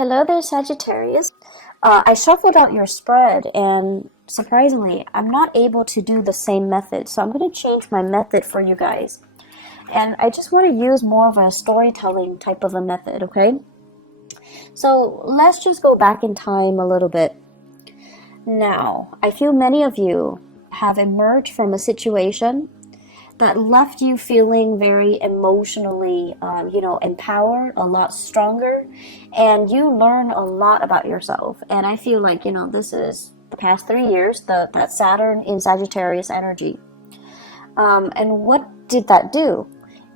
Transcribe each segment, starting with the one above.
Hello there, Sagittarius. I shuffled out your spread, and surprisingly, I'm not able to do the same method. So I'm going to change my method for you guys. And I just want to use more of a storytelling type of a method, okay? So let's just go back in time a little bit. Now, I feel many of you have emerged from a situation that left you feeling very emotionally, empowered, a lot stronger, and you learn a lot about yourself. And I feel like, this is the past 3 years, that Saturn in Sagittarius energy. And what did that do?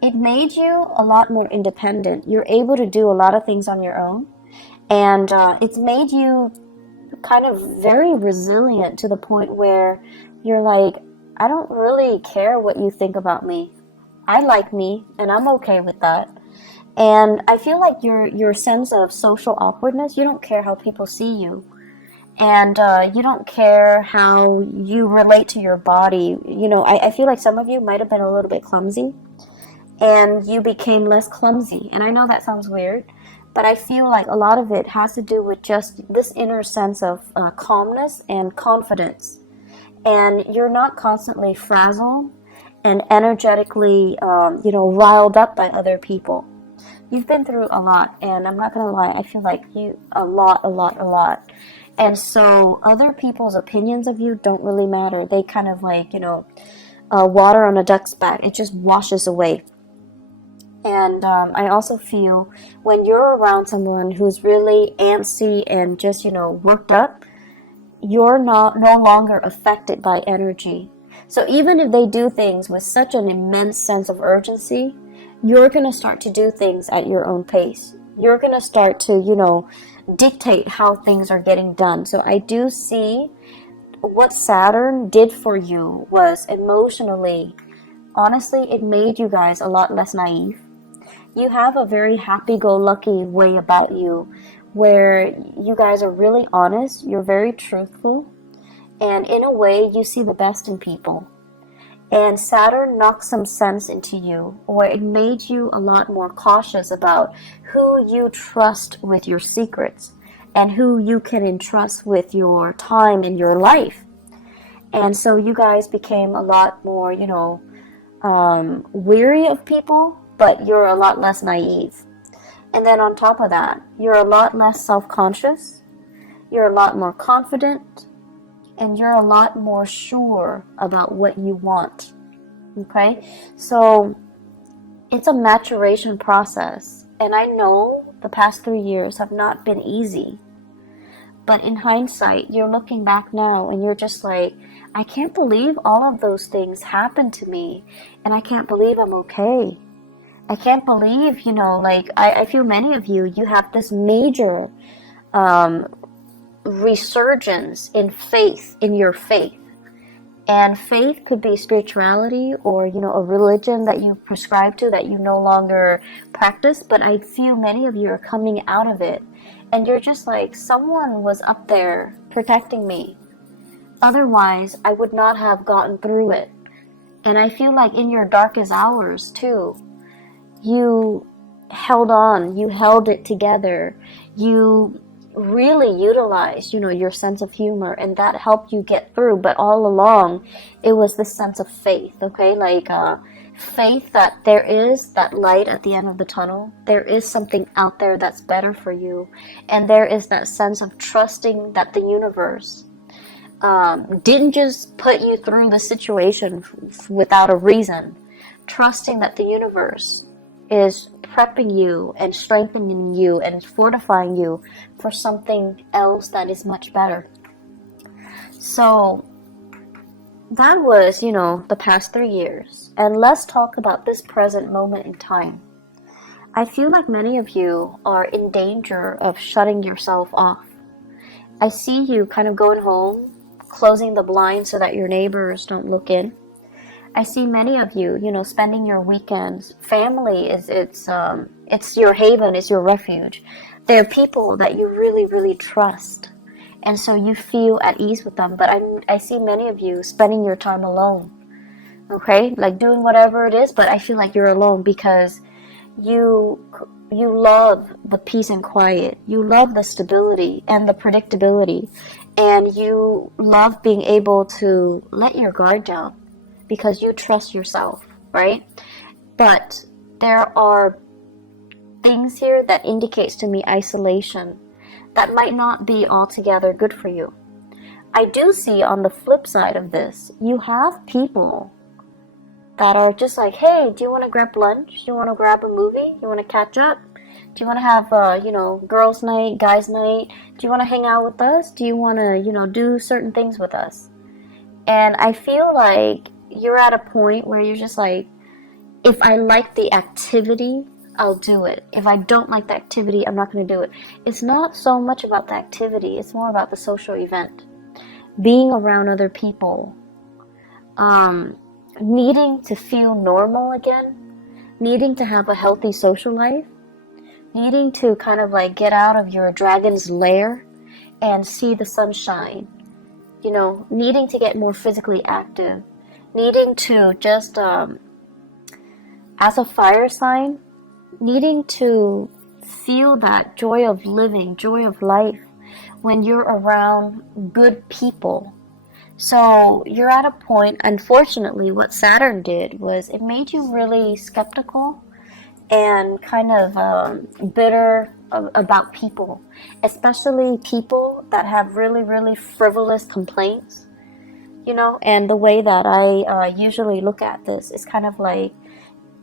It made you a lot more independent. You're able to do a lot of things on your own. And it's made you kind of very resilient to the point where you're like, I don't really care what you think about me. I like me, and I'm okay with that. And I feel like your sense of social awkwardness, you don't care how people see you. And you don't care how you relate to your body. I feel like some of you might have been a little bit clumsy, and you became less clumsy. And I know that sounds weird, but I feel like a lot of it has to do with just this inner sense of calmness and confidence. And you're not constantly frazzled and energetically, riled up by other people. You've been through a lot, and I'm not going to lie, I feel like you, a lot. And so other people's opinions of you don't really matter. They kind of like, water on a duck's back. It just washes away. And I also feel when you're around someone who's really antsy and just, worked up, you're no longer affected by energy. So even if they do things with such an immense sense of urgency, you're going to start to do things at your own pace. You're going to start to, dictate how things are getting done. So I do see what Saturn did for you was emotionally, honestly, it made you guys a lot less naive. You have a very happy-go-lucky way about you where you guys are really honest, you're very truthful, and in a way you see the best in people. And Saturn knocked some sense into you, or it made you a lot more cautious about who you trust with your secrets and who you can entrust with your time and your life. And so you guys became a lot more, weary of people, but you're a lot less naive. And then on top of that, you're a lot less self-conscious, you're a lot more confident, and you're a lot more sure about what you want. Okay? So it's a maturation process. And I know the past 3 years have not been easy. But in hindsight, you're looking back now and you're just like, I can't believe all of those things happened to me. And I can't believe I'm okay. I can't believe, I feel many of you have this major resurgence in faith, in your faith. And faith could be spirituality or, a religion that you prescribe to that you no longer practice. But I feel many of you are coming out of it. And you're just like, someone was up there protecting me. Otherwise, I would not have gotten through it. And I feel like in your darkest hours, too, you held on, you held it together, you really utilized, your sense of humor, and that helped you get through. But all along, it was this sense of faith, okay? Faith that there is that light at the end of the tunnel. There is something out there that's better for you. And there is that sense of trusting that the universe didn't just put you through the situation without a reason. Trusting that the universe is prepping you and strengthening you and fortifying you for something else that is much better. So that was, the past 3 years. And let's talk about this present moment in time. I feel like many of you are in danger of shutting yourself off. I see you kind of going home, closing the blinds so that your neighbors don't look in. I see many of you, spending your weekends. Family it's your haven, it's your refuge. They're people that you really, really trust. And so you feel at ease with them. But I see many of you spending your time alone. Okay? Like doing whatever it is, but I feel like you're alone because you love the peace and quiet. You love the stability and the predictability, and you love being able to let your guard down because you trust yourself, right? But there are things here that indicates to me isolation that might not be altogether good for you. I do see on the flip side of this, you have people that are just like, hey, do you want to grab lunch? Do you want to grab a movie? You want to catch up? Do you want to have, girls' night, guys' night? Do you want to hang out with us? Do you want to, do certain things with us? And I feel like you're at a point where you're just like, if I like the activity, I'll do it. If I don't like the activity, I'm not going to do it. It's not so much about the activity. It's more about the social event. Being around other people. Needing to feel normal again. Needing to have a healthy social life. Needing to kind of like get out of your dragon's lair and see the sunshine. Needing to get more physically active. Needing to just, as a fire sign, needing to feel that joy of living, joy of life when you're around good people. So you're at a point, unfortunately, what Saturn did was it made you really skeptical and kind of bitter about people, especially people that have really, really frivolous complaints, and the way that I usually look at this is kind of like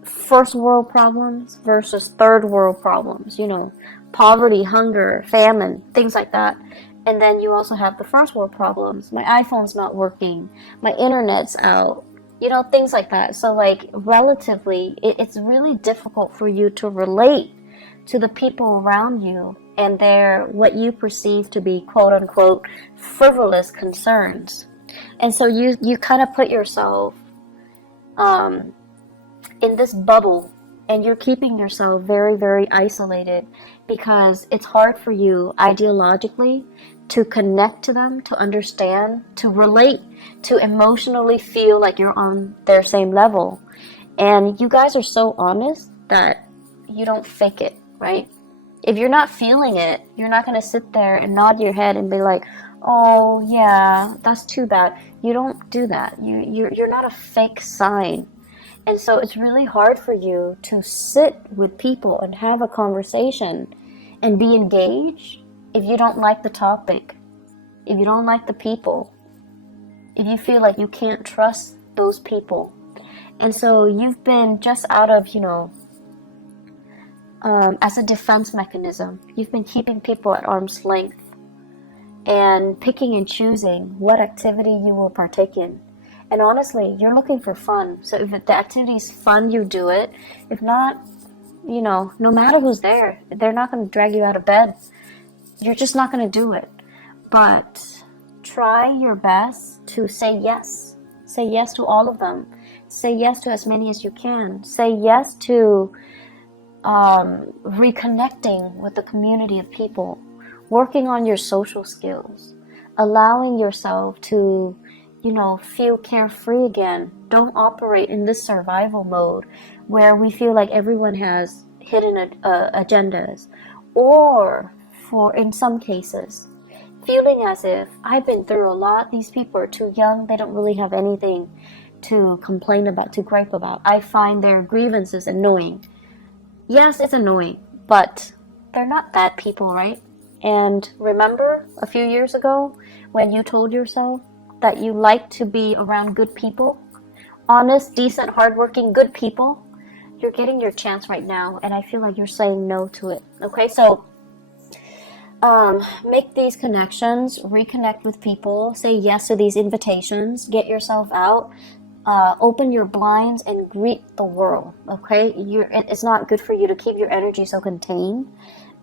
first world problems versus third world problems, poverty, hunger, famine, things like that. And then you also have the first world problems. My iPhone's not working, my internet's out, things like that. So like relatively, it's really difficult for you to relate to the people around you and their, what you perceive to be quote unquote frivolous concerns. And so you kind of put yourself in this bubble, and you're keeping yourself very, very isolated because it's hard for you ideologically to connect to them, to understand, to relate, to emotionally feel like you're on their same level. And you guys are so honest that you don't fake it, right? If you're not feeling it, you're not going to sit there and nod your head and be like, oh yeah, that's too bad. You don't do that. You're not a fake sign. And so it's really hard for you to sit with people and have a conversation and be engaged if you don't like the topic, if you don't like the people, if you feel like you can't trust those people. And so you've been just out of, as a defense mechanism, you've been keeping people at arm's length and picking and choosing what activity you will partake in. And honestly, you're looking for fun. So if the activity is fun, you do it. If not, no matter who's there, they're not going to drag you out of bed. You're just not going to do it. But try your best to say yes. Say yes to all of them. Say yes to as many as you can. Say yes to reconnecting with the community of people. Working on your social skills. Allowing yourself to feel carefree again. Don't operate in this survival mode where we feel like everyone has hidden agendas, or in some cases, feeling as if I've been through a lot, these people are too young, they don't really have anything to complain about, to gripe about. I find their grievances annoying. Yes, it's annoying, but they're not bad people, right? And remember a few years ago when you told yourself that you like to be around good people, honest, decent, hardworking, good people, you're getting your chance right now, and I feel like you're saying no to it. Okay, so make these connections, reconnect with people, say yes to these invitations, get yourself out, open your blinds and greet the world. Okay, it's not good for you to keep your energy so contained.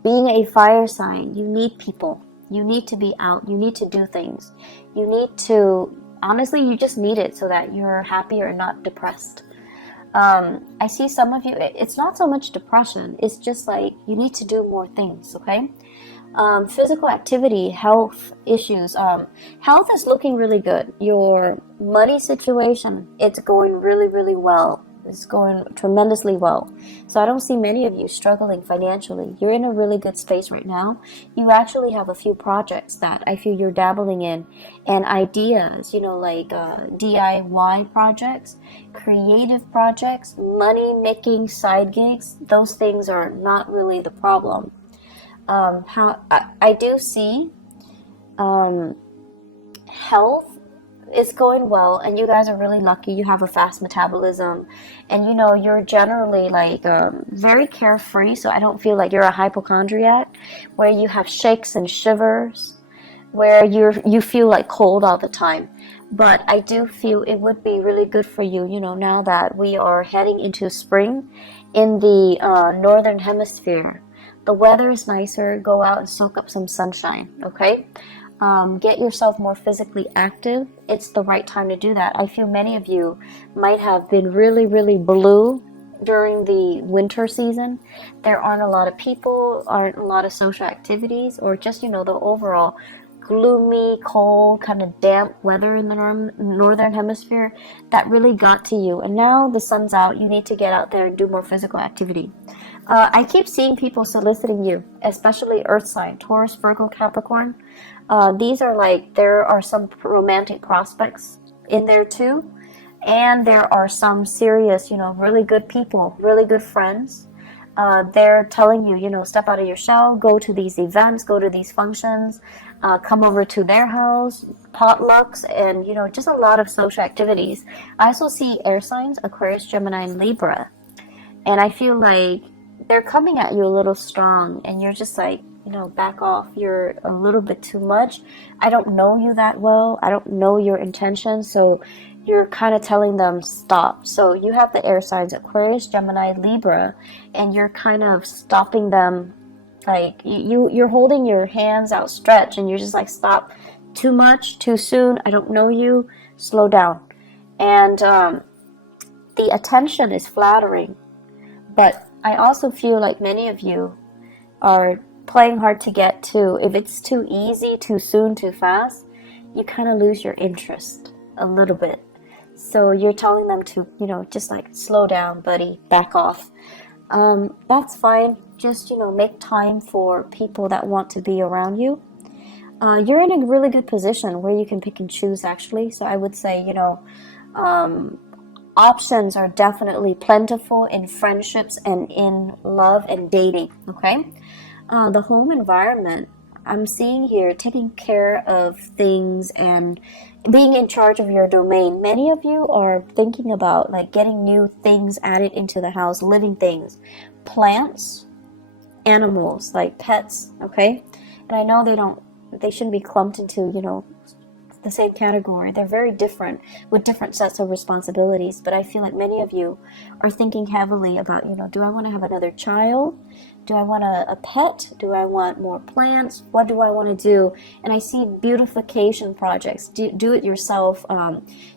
Being a fire sign, you need people. You need to be out. You need to do things. You need to, honestly, you just need it so that you're happier and not depressed. I see some of you, it's not so much depression. It's just like you need to do more things, okay? Physical activity, health issues. Health is looking really good. Your money situation, it's going really, really well. is going tremendously well. So I don't see many of you struggling financially. You're in a really good space right now. You actually have a few projects that I feel you're dabbling in, and ideas, you know, like DIY projects, creative projects, money making side gigs. Those things are not really the problem. I do see health is going well, and you guys are really lucky. You have a fast metabolism, and you know, you're generally like very carefree, so I don't feel like you're a hypochondriac where you have shakes and shivers, where you feel like cold all the time. But I do feel it would be really good for you, you know, now that we are heading into spring in the northern hemisphere. The weather is nicer. Go out and soak up some sunshine, okay? Get yourself more physically active. It's the right time to do that. I feel many of you might have been really, really blue during the winter season. There aren't a lot of people, aren't a lot of social activities, or just, you know, the overall gloomy, cold, kind of damp weather in the northern hemisphere that really got to you. And now the sun's out. You need to get out there and do more physical activity. I keep seeing people soliciting you, especially earth sign, Taurus, Virgo, Capricorn. These are like, there are some romantic prospects in there too. And there are some serious, you know, really good people, really good friends. They're telling you, you know, step out of your shell, go to these events, go to these functions, come over to their house, potlucks, and, you know, just a lot of social activities. I also see air signs, Aquarius, Gemini, and Libra. And I feel like they're coming at you a little strong, and you're just like, you know, back off. You're a little bit too much. I don't know you that well. I don't know your intentions. So you're kind of telling them stop. So you have the air signs, Aquarius, Gemini, Libra, and you're kind of stopping them. Like you're holding your hands outstretched, and you're just like, stop. Too much, too soon. I don't know you. Slow down. And the attention is flattering. But I also feel like many of you are playing hard to get to. If it's too easy, too soon, too fast, you kind of lose your interest a little bit. So you're telling them to, you know, just like slow down, buddy, back off. That's fine. Just, you know, make time for people that want to be around you. You're in a really good position where you can pick and choose, actually. So I would say, you know, options are definitely plentiful in friendships and in love and dating, okay? The home environment, I'm seeing here, taking care of things and being in charge of your domain. Many of you are thinking about like getting new things added into the house, living things, plants, animals, like pets, okay? And I know they shouldn't be clumped into, you know, the same category. They're very different with different sets of responsibilities, but I feel like many of you are thinking heavily about, you know, do I want to have another child? Do I want a pet? Do I want more plants? What do I want to do? And I see beautification projects, do it yourself.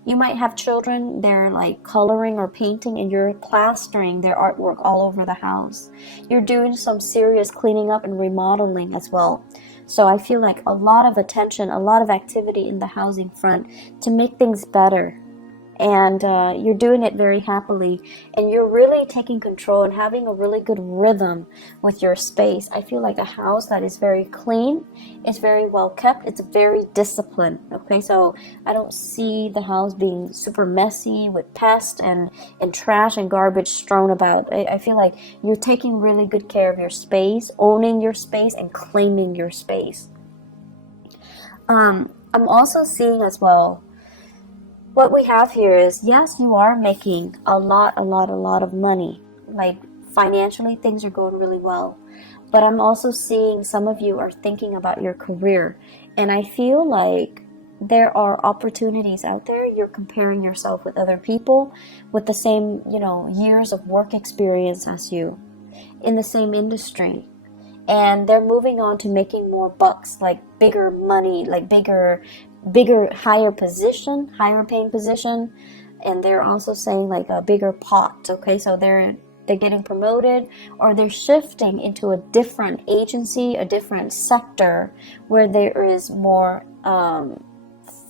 You might have children, they're like coloring or painting, and you're plastering their artwork all over the house. You're doing some serious cleaning up and remodeling as well. So I feel like a lot of attention, a lot of activity in the housing front to make things better. And you're doing it very happily. And you're really taking control and having a really good rhythm with your space. I feel like a house that is very clean, it's very well kept, it's very disciplined. Okay, so I don't see the house being super messy with pests and trash and garbage strewn about. I feel like you're taking really good care of your space, owning your space, and claiming your space. I'm also seeing as well, what we have here is, yes, you are making a lot of money. Like financially, things are going really well. But I'm also seeing some of you are thinking about your career. And I feel like there are opportunities out there. You're comparing yourself with other people with the same, you know, years of work experience as you in the same industry. And they're moving on to making more bucks, like bigger money, like bigger, higher paying position. And they're also saying like a bigger pot. Okay, so they're getting promoted, or they're shifting into a different agency, a different sector where there is more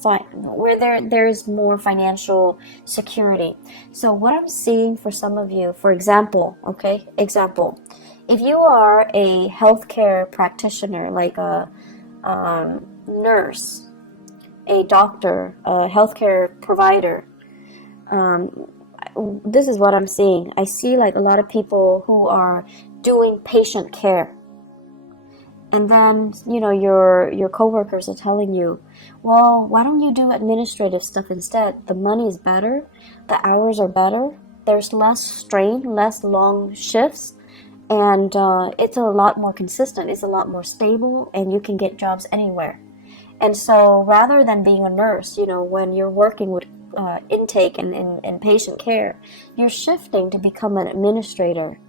where there's more financial security. So what I'm seeing for some of you, for example, okay, if you are a healthcare practitioner, like a nurse, a doctor, a healthcare provider, this is what I'm seeing. I see like a lot of people who are doing patient care. And then, your coworkers are telling you, well, why don't you do administrative stuff instead? The money is better, the hours are better, there's less strain, less long shifts, and it's a lot more consistent, it's a lot more stable, and you can get jobs anywhere. And so rather than being a nurse, when you're working with intake and patient care, you're shifting to become an administrator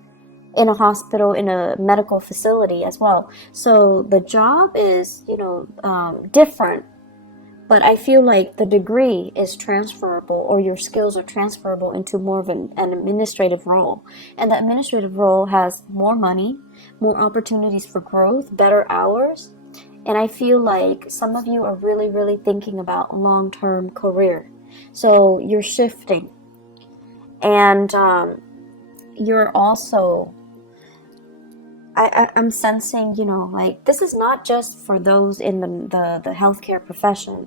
in a hospital, in a medical facility as well. So the job is, different, but I feel like the degree is transferable, or your skills are transferable into more of an administrative role. And the administrative role has more money, more opportunities for growth, better hours. And I feel like some of you are really, really thinking about long-term career. So you're shifting. And you're also, I'm sensing, like this is not just for those in the healthcare profession.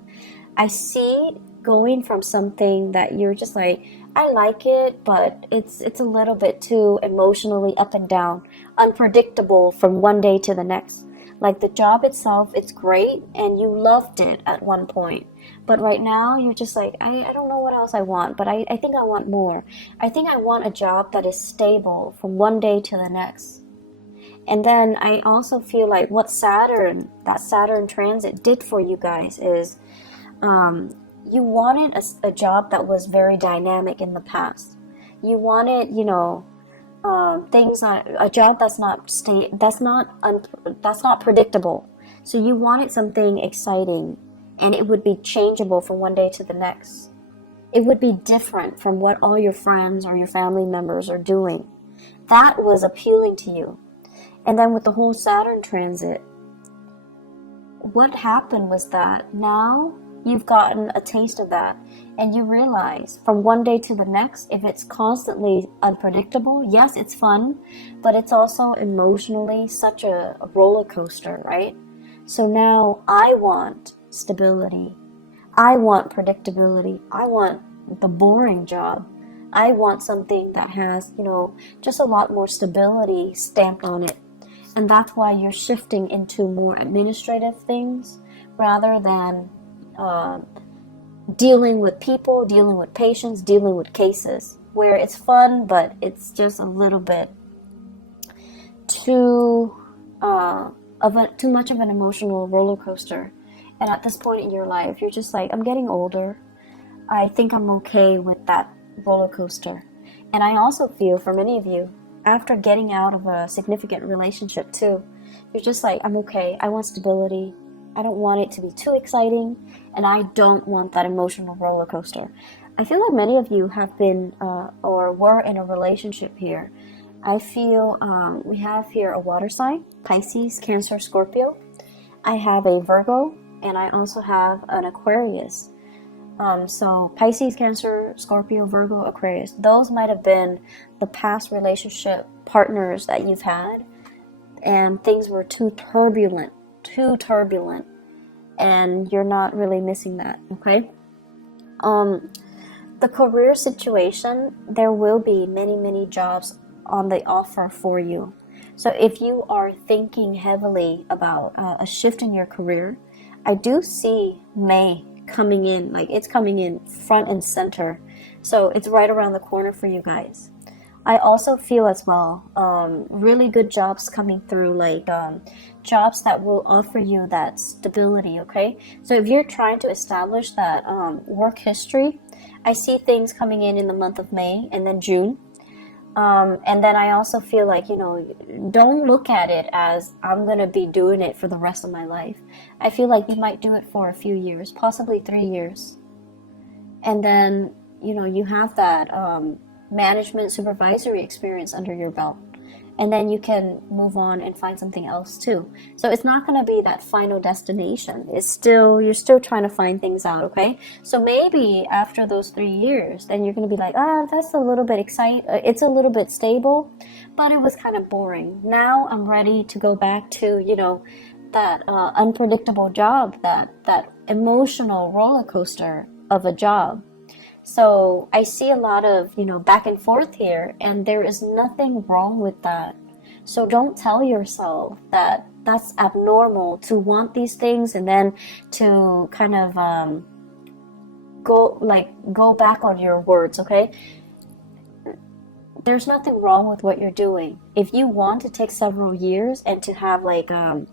I see going from something that you're just like, I like it, but it's a little bit too emotionally up and down, unpredictable from one day to the next. Like the job itself, it's great and you loved it at one point. But right now you're just like, I don't know what else I want, but I think I want more. I think I want a job that is stable from one day to the next. And then I also feel like what that Saturn transit did for you guys is you wanted a job that was very dynamic in the past. You wanted, a job that's not predictable. So you wanted something exciting, and it would be changeable from one day to the next. It would be different from what all your friends or your family members are doing. That was appealing to you. And then with the whole Saturn transit, what happened was that now you've gotten a taste of that, and you realize from one day to the next, if it's constantly unpredictable, yes, it's fun, but it's also emotionally such a roller coaster, right? So now I want stability. I want predictability. I want the boring job. I want something that has, just a lot more stability stamped on it. And that's why you're shifting into more administrative things rather than dealing with people, dealing with patients, dealing with cases, where it's fun, but it's just a little bit too much of an emotional roller coaster. And at this point in your life, you're just like, I'm getting older. I think I'm okay with that roller coaster. And I also feel for many of you, after getting out of a significant relationship too, you're just like, I'm okay. I want stability. I don't want it to be too exciting, and I don't want that emotional roller coaster. I feel like many of you have been or were in a relationship here. I feel we have here a water sign, Pisces, Cancer, Scorpio. I have a Virgo, and I also have an Aquarius. So Pisces, Cancer, Scorpio, Virgo, Aquarius. Those might have been the past relationship partners that you've had, and things were too turbulent, and you're not really missing that, okay? The career situation, there will be many, many jobs on the offer for you. So if you are thinking heavily about a shift in your career, I do see May coming in, like it's coming in front and center. So it's right around the corner for you guys. I also feel as well, really good jobs coming through, like jobs that will offer you that stability, okay? So if you're trying to establish that work history, I see things coming in the month of May and then June. And then I also feel like, don't look at it as I'm going to be doing it for the rest of my life. I feel like you might do it for a few years, possibly 3 years. And then, you have that management supervisory experience under your belt. and then you can move on and find something else too. So it's not going to be that final destination. It's still, you're still trying to find things out, okay? So maybe after those 3 years, then you're going to be like, that's a little bit it's a little bit stable, but it was kind of boring. Now I'm ready to go back to, that unpredictable job, that emotional roller coaster of a job. So I see a lot of, back and forth here, and there is nothing wrong with that. So don't tell yourself that that's abnormal to want these things and then to kind of go back on your words, okay? There's nothing wrong with what you're doing. If you want to take several years and to have like a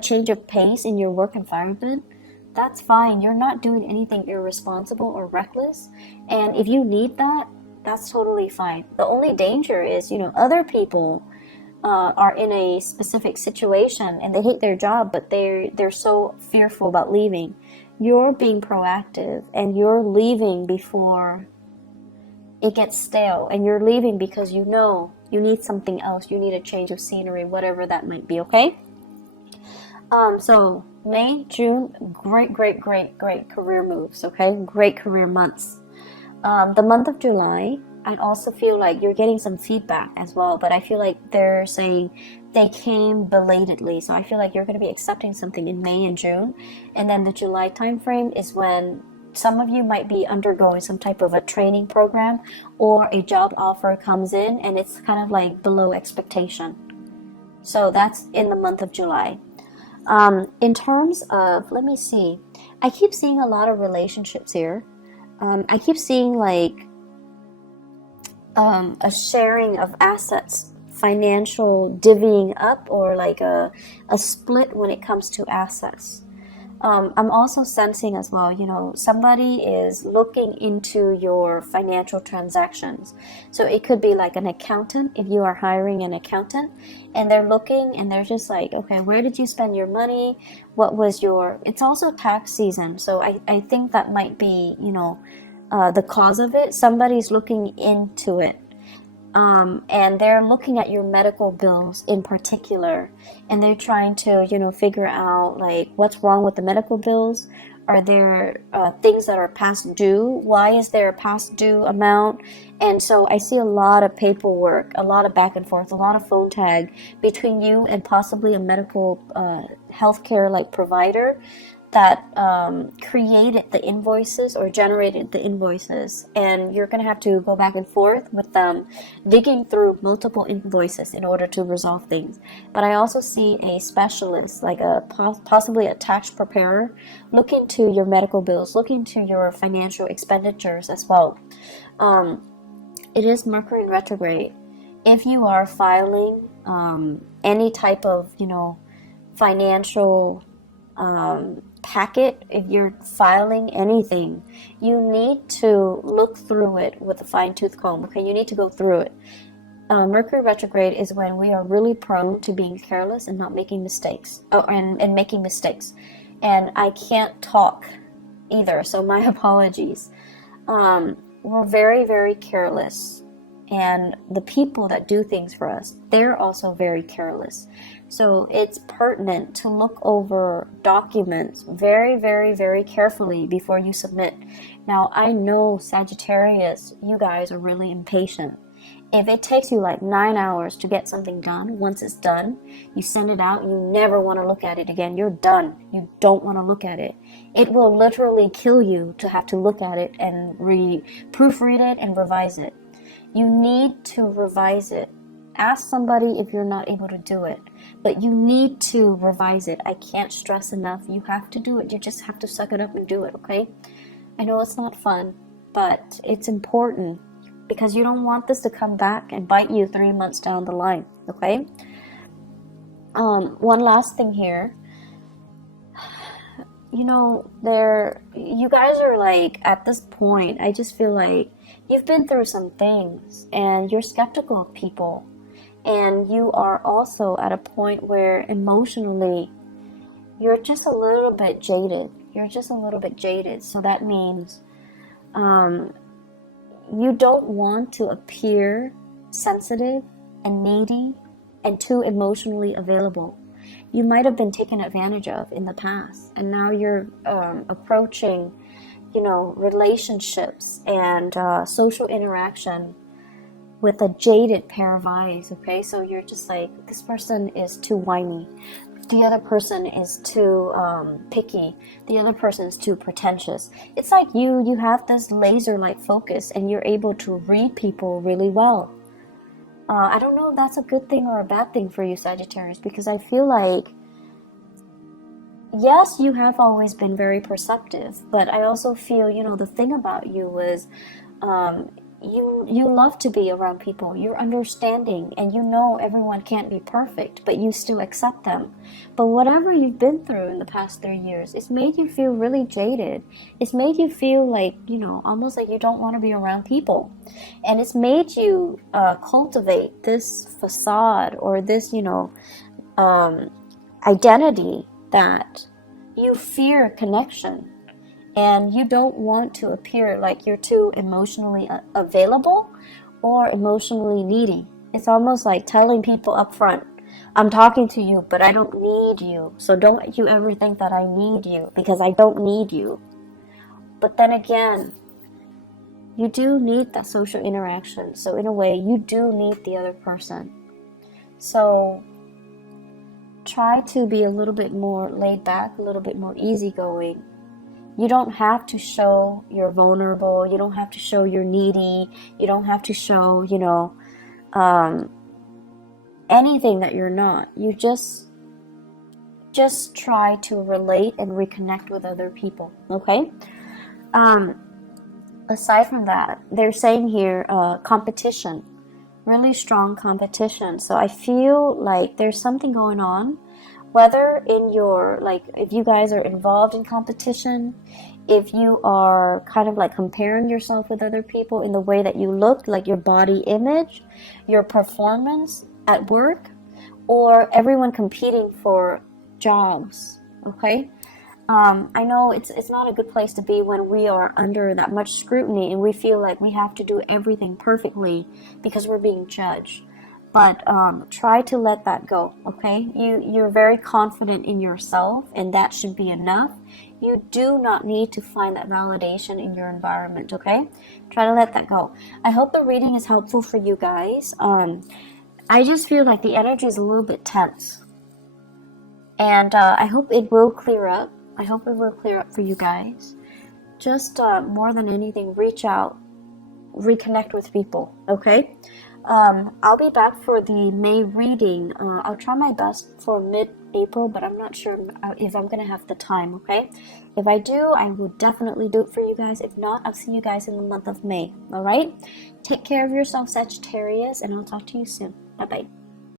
change of pace in your work environment, that's fine. You're not doing anything irresponsible or reckless. And if you need that, that's totally fine. The only danger is, other people are in a specific situation and they hate their job, but they're so fearful about leaving. You're being proactive and you're leaving before it gets stale, and you're leaving because you need something else. You need a change of scenery, whatever that might be, okay? So May, June, great career moves, okay? Great career months. The month of July, I also feel like you're getting some feedback as well, but I feel like they're saying they came belatedly. So I feel like you're going to be accepting something in May and June. And then the July time frame is when some of you might be undergoing some type of a training program or a job offer comes in and it's kind of like below expectation. So that's in the month of July. In terms of, let me see, I keep seeing a lot of relationships here. I keep seeing like a sharing of assets, financial divvying up, or like a split when it comes to assets. I'm also sensing as well, somebody is looking into your financial transactions. So it could be like an accountant, if you are hiring an accountant, and they're looking and they're just like, okay, where did you spend your money? What was it's also tax season. So I think that might be, the cause of it. Somebody's looking into it. And they're looking at your medical bills in particular, and they're trying to, figure out like what's wrong with the medical bills. Are there things that are past due? Why is there a past due amount? And so I see a lot of paperwork, a lot of back and forth, a lot of phone tag between you and possibly a medical healthcare like provider that created the invoices or generated the invoices, and you're going to have to go back and forth with them, digging through multiple invoices in order to resolve things. But I also see a specialist, like possibly a tax preparer, look into your medical bills, look into your financial expenditures as well. It is Mercury in retrograde. If you are filing any type of, financial packet, if you're filing anything, you need to look through it with a fine-tooth comb, okay? You need to go through it. Mercury retrograde is when we are really prone to being careless and not making mistakes, and making mistakes. And I can't talk either, so my apologies. We're very, very careless. And the people that do things for us, they're also very careless. So it's pertinent to look over documents very, very, very carefully before you submit. Now, I know Sagittarius, you guys are really impatient. If it takes you like 9 hours to get something done, once it's done, you send it out, you never want to look at it again. You're done. You don't want to look at it. It will literally kill you to have to look at it and proofread it and revise it. You need to revise it. Ask somebody if you're not able to do it, but you need to revise it. I can't stress enough. You have to do it. You just have to suck it up and do it, okay? I know it's not fun, but it's important because you don't want this to come back and bite you 3 months down the line, okay? One last thing here. You guys are like, at this point, I just feel like you've been through some things and you're skeptical of people, and you are also at a point where emotionally you're just a little bit jaded. So that means you don't want to appear sensitive and needy and too emotionally available. You might have been taken advantage of in the past, and now you're approaching, you know, relationships and social interaction with a jaded pair of eyes, okay? So you're just like, this person is too whiny. The other person is too picky. The other person is too pretentious. It's like you have this laser-like focus and you're able to read people really well. I don't know if that's a good thing or a bad thing for you, Sagittarius, because I feel like, yes, you have always been very perceptive, but I also feel, you know, the thing about you is you love to be around people. You're understanding, and you know everyone can't be perfect, but you still accept them. But whatever you've been through in the past 3 years, it's made you feel really jaded. It's made you feel like, you know, almost like you don't want to be around people. And it's made you cultivate this facade or this, you know, identity that you fear connection. And you don't want to appear like you're too emotionally available or emotionally needy. It's almost like telling people up front, I'm talking to you, but I don't need you. So don't you ever think that I need you, because I don't need you. But then again, you do need that social interaction. So in a way, you do need the other person. So try to be a little bit more laid back, a little bit more easygoing. You don't have to show you're vulnerable. You don't have to show you're needy. You don't have to show, you know, anything that you're not. You just try to relate and reconnect with other people, okay? Aside from that, they're saying here competition, really strong competition. So I feel like there's something going on, whether in your, like, if you guys are involved in competition, if you are kind of like comparing yourself with other people in the way that you look, like your body image, your performance at work, or everyone competing for jobs, okay? I know it's not a good place to be when we are under that much scrutiny and we feel like we have to do everything perfectly because we're being judged. But try to let that go, okay? You're very confident in yourself, and that should be enough. You do not need to find that validation in your environment, okay? Try to let that go. I hope the reading is helpful for you guys. I just feel like the energy is a little bit tense. And I hope it will clear up. I hope it will clear up for you guys. Just more than anything, reach out, reconnect with people, okay? I'll be back for the May reading. I'll try my best for mid-April, but I'm not sure if I'm going to have the time, okay? If I do, I will definitely do it for you guys. If not, I'll see you guys in the month of May, all right? Take care of yourself, Sagittarius, and I'll talk to you soon. Bye-bye.